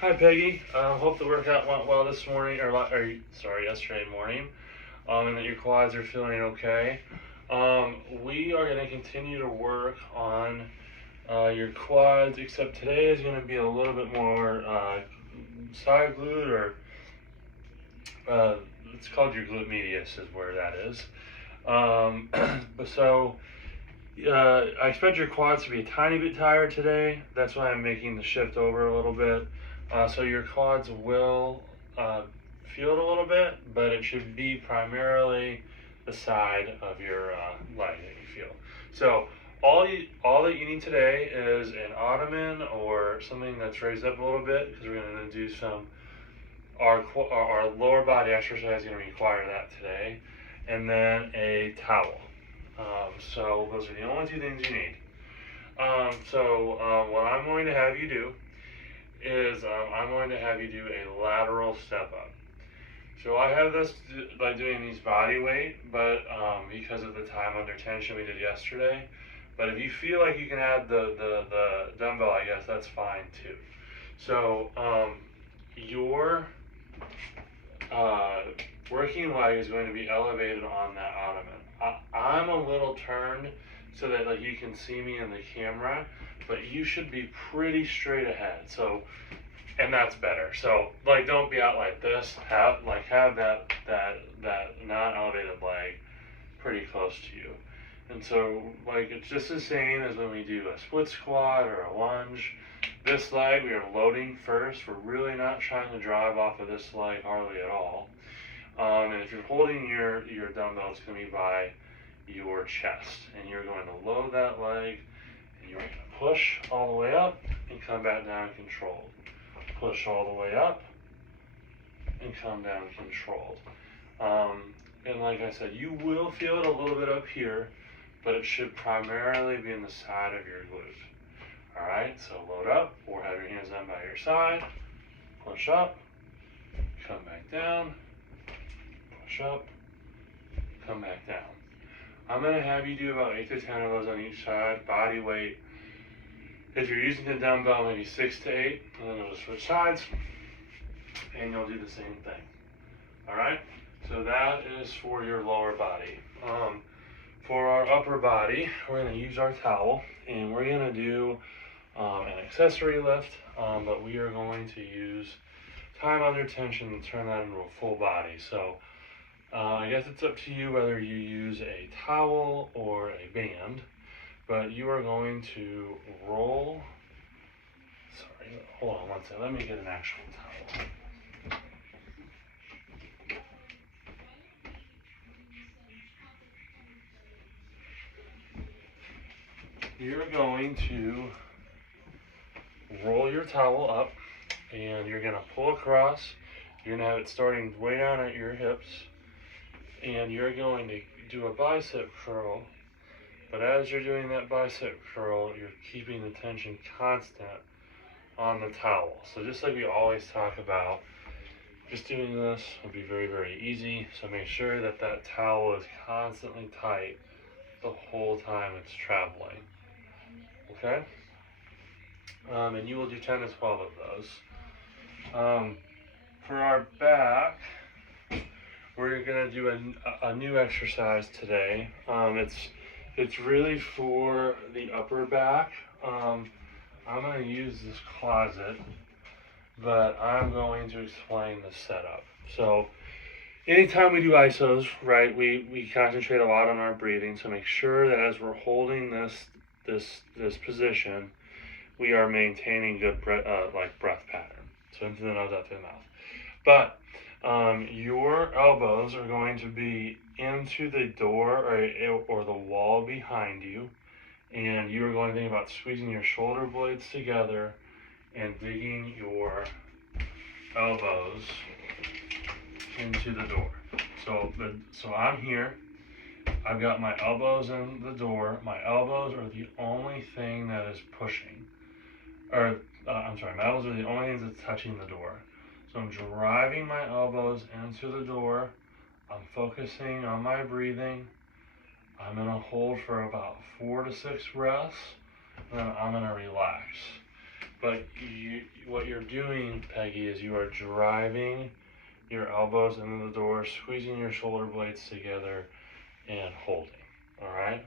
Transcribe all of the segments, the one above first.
Hi, Peggy. Hope the workout went well this morning, yesterday morning, and that your quads are feeling okay. We are going to continue to work on your quads, except today is going to be a little bit more side glute, or uh, it's called your glute medius, is where that is. But so I expect your quads to be a tiny bit tired today. That's why I'm making the shift over a little bit. So your quads will feel it a little bit, but it should be primarily the side of your leg that you feel. So all that you need today is an ottoman or something that's raised up a little bit, because we're going to do some our lower body exercise is going to require that today, and then a towel. So those are the only two things you need. What I'm going to have you do is I'm going to have you do a lateral step up. So I have this by doing these body weight, but because of the time under tension we did yesterday. But if you feel like you can add the dumbbell, I guess that's fine too. So your working leg is going to be elevated on that ottoman. I'm a little turned so that like you can see me in the camera, but you should be pretty straight ahead. So, and that's better. So like don't be out like this. Have that not elevated leg pretty close to you. And so like it's just the same as when we do a split squat or a lunge. This leg we are loading first. We're really not trying to drive off of this leg hardly at all. And if you're holding your dumbbell, it's going to be by your chest, and you're going to load that leg, and you're going to push all the way up and come back down controlled. Push all the way up and come down controlled. And like I said, you will feel it a little bit up here, but it should primarily be in the side of your glute. All right, so load up or have your hands down by your side, push up, come back down, push up, come back down. I'm going to have you do about 8 to 10 of those on each side, body weight. If you're using the dumbbell, maybe 6 to 8, and then you'll just switch sides, and you'll do the same thing. All right, so that is for your lower body. For our upper body, we're going to use our towel, and we're going to do an accessory lift, but we are going to use time under tension and turn that into a full body. So I guess it's up to you whether you use a towel or a band, but you are going to roll. Sorry, hold on one second. Let me get an actual towel. You're going to roll your towel up, and you're going to pull across. You're going to have it starting way down at your hips, and you're going to do a bicep curl. But as you're doing that bicep curl, you're keeping the tension constant on the towel. So just like we always talk about, just doing this will be very, very easy. So make sure that that towel is constantly tight the whole time it's traveling. Okay? And you will do 10 to 12 of those. For our back, we're going to do a new exercise today. It's really for the upper back. I'm going to use this closet, but I'm going to explain the setup. So anytime we do isos, right, we concentrate a lot on our breathing. So make sure that as we're holding this position, we are maintaining good breath pattern. So into the nose, out through the mouth. But your elbows are going to be into the door or the wall behind you, and you are going to think about squeezing your shoulder blades together and digging your elbows into the door. So I'm here. I've got my elbows in the door. My elbows are the only thing that is pushing. My elbows are the only things that's touching the door. So I'm driving my elbows into the door. I'm focusing on my breathing. I'm going to hold for about 4 to 6 breaths, and then I'm going to relax. But what you're doing, Peggy, is you are driving your elbows into the door, squeezing your shoulder blades together, and holding. All right.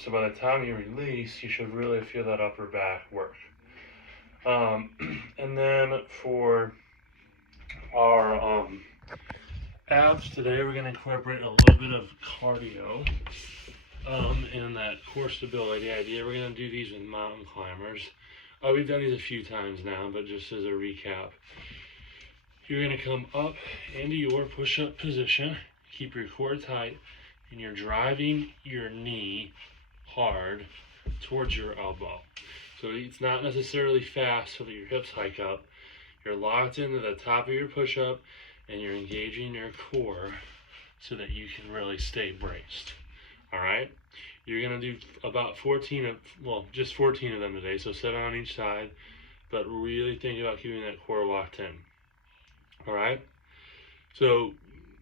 So by the time you release, you should really feel that upper back work. And then for our abs today, we're going to incorporate a little bit of cardio in that core stability idea. We're going to do these with mountain climbers. We've done these a few times now, but just as a recap, you're going to come up into your push-up position, keep your core tight, and you're driving your knee hard towards your elbow. So it's not necessarily fast so that your hips hike up. You're locked into the top of your push-up, and you're engaging your core so that you can really stay braced. All right? You're going to do about 14 of them today, so 7 on each side, but really think about keeping that core locked in. All right? So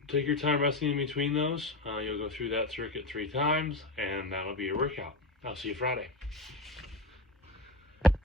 take your time resting in between those. You'll go through that circuit 3 times, and that'll be your workout. I'll see you Friday.